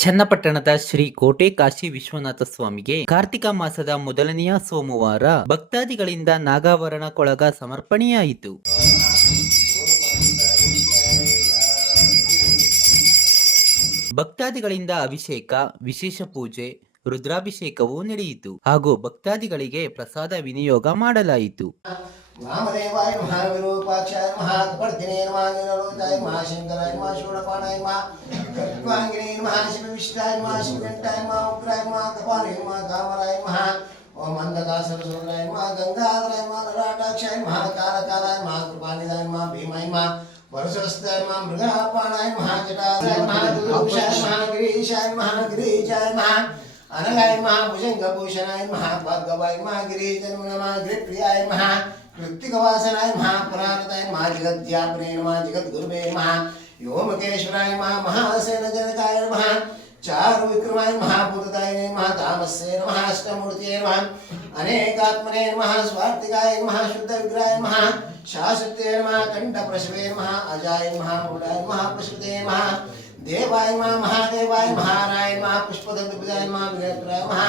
ಚನ್ನಪಟ್ಟಣದ ಶ್ರೀ ಕೋಟೆ ಕಾಶಿ ವಿಶ್ವನಾಥ ಸ್ವಾಮಿಗೆ ಕಾರ್ತಿಕ ಮಾಸದ ಮೊದಲನೆಯ ಸೋಮವಾರ ಭಕ್ತಾದಿಗಳಿಂದ ನಾಗಾಭರಣ ಕೊಳಗ ಸಮರ್ಪಣೆಯಾಯಿತು. ಭಕ್ತಾದಿಗಳಿಂದ ಅಭಿಷೇಕ, ವಿಶೇಷ ಪೂಜೆ ರುದ್ರಾಭಿಷೇಕವು ನಡೆಯಿತು. ಹಾಗೂ ಭಕ್ತಾದಿಗಳಿಗೆ ಪ್ರಸಾದ ವಿನಿಯೋಗ ಮಾಡಲಾಯಿತು. ವಾಮದೇವಾಯ ಮಹಾ ವಿರೂಪಾಕ್ಷಾಯ ಮಹಾ ಕಪರ್ಧಿನೇ ನಮಃ. ನಿರೋಧಾಯ ಮಹಾ ಶಂಕರಾಯ ಮಹಾ ಮಹಾ ಕಟ್ವಾಂಗಿನೇ ಉಗ್ರಾಯ ಮಹಾ ಕಪಾಲೇ ಮಹಾ ಕಾಮರಾಯ ಮಹಾ ಓಂ ಅಂಧಕಾಸರಸುರಾಯ ಮಹಾ ಗಂಗಾಧರಾಯ ಮಹಾ ನರಾಟಾಕ್ಷಾಯ ಮಹಾ ಕಾಲಕಾಲಾಯ ಮಹಾ ಕೃಪಾನಿದಾಯ ಮಹಾ ಭೀಮಾಯ ಮಹಾ ವರಸಸ್ತಾಯ ಮಹಾ ಮೃಗಾಪಾಣಾಯ ಮಹಾ ಜಟಾಧಾಯ ಮಹಾ ಮಹಾ ಗಿರೀಶಾಯ ಮಹಾ ಗಿರೀಶಾಯ ಮಹಾ अनगाय महा भुजंगभूषणाय महा भार्गवाय महा गिरीजन्म नमः गृहप्रियाय महा कृत्तिकवासनाय महा पुरारताय महा जगद्यापने नमः जगद्गुरुवे महा व्योमकेश्वराय महा महासेन जनकाय महा चारु विक्रमाय महाभूतदाय नमः तामस्ये नमः अष्टमूर्तये नमः अनेकात्मने नमः स्वार्थिकाय नमः शुद्धविग्रहाय नमः शासते नमः कण्ठप्रशवे नमः अजाय नमः मूलाय नमः प्रसृते नमः देवाय नमः महादेवाय महाराय नमः पुष्पदन्तपुजाय नमः विनेत्राय नमः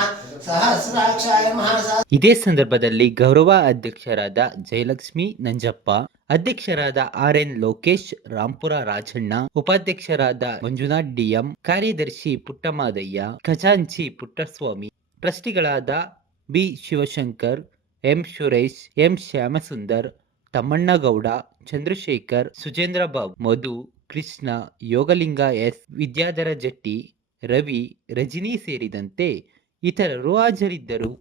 सहस्राक्षाय नमः सहस्र ಇದೇ ಸಂದರ್ಭದಲ್ಲಿ ಗೌರವ ಅಧ್ಯಕ್ಷರಾದ ಜಯಲಕ್ಷ್ಮಿ ನಂಜಪ್ಪ ಅಧ್ಯಕ್ಷರಾದ ಆರ್ ಎನ್ ಲೋಕೇಶ್ ರಾಂಪುರ ರಾಜಣ್ಣ ಉಪಾಧ್ಯಕ್ಷರಾದ ಮಂಜುನಾಥ್ ಡಿಎಂ ಕಾರ್ಯದರ್ಶಿ ಪುಟ್ಟಮಾದಯ್ಯ ಖಜಾಂಚಿ Puttaswamy ಟ್ರಸ್ಟಿಗಳಾದ B Shivashankar M Suresh M Shyamsundar Thammannagowda Chandrashekar Sujendra Babu Madhu Krishna Yogalinga S Vidyadhara Jatti Ravi Rajini ಸೇರಿದಂತೆ ಇತರರು ಹಾಜರಿದ್ದರು.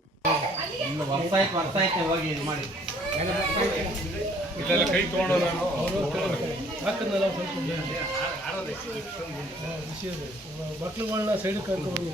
ಮಕ್ಕಳುಗಳನ್ನ ವರ್ಷ ಆಯ್ತು ವರ್ಷ ಆಯ್ತು ಹೋಗಿ ಮಾಡಿ. ಇದೆಲ್ಲ ಕೈ ತೊಗೊಂಡು ನಾನು. ಹಾಕಿದ್ನಲ್ಲ ಸ್ವಲ್ಪ ವಿಷಯ ಮಕ್ಳುಗಳನ್ನ ಸೈಡ್ ಕರ್ಕೊಂಡು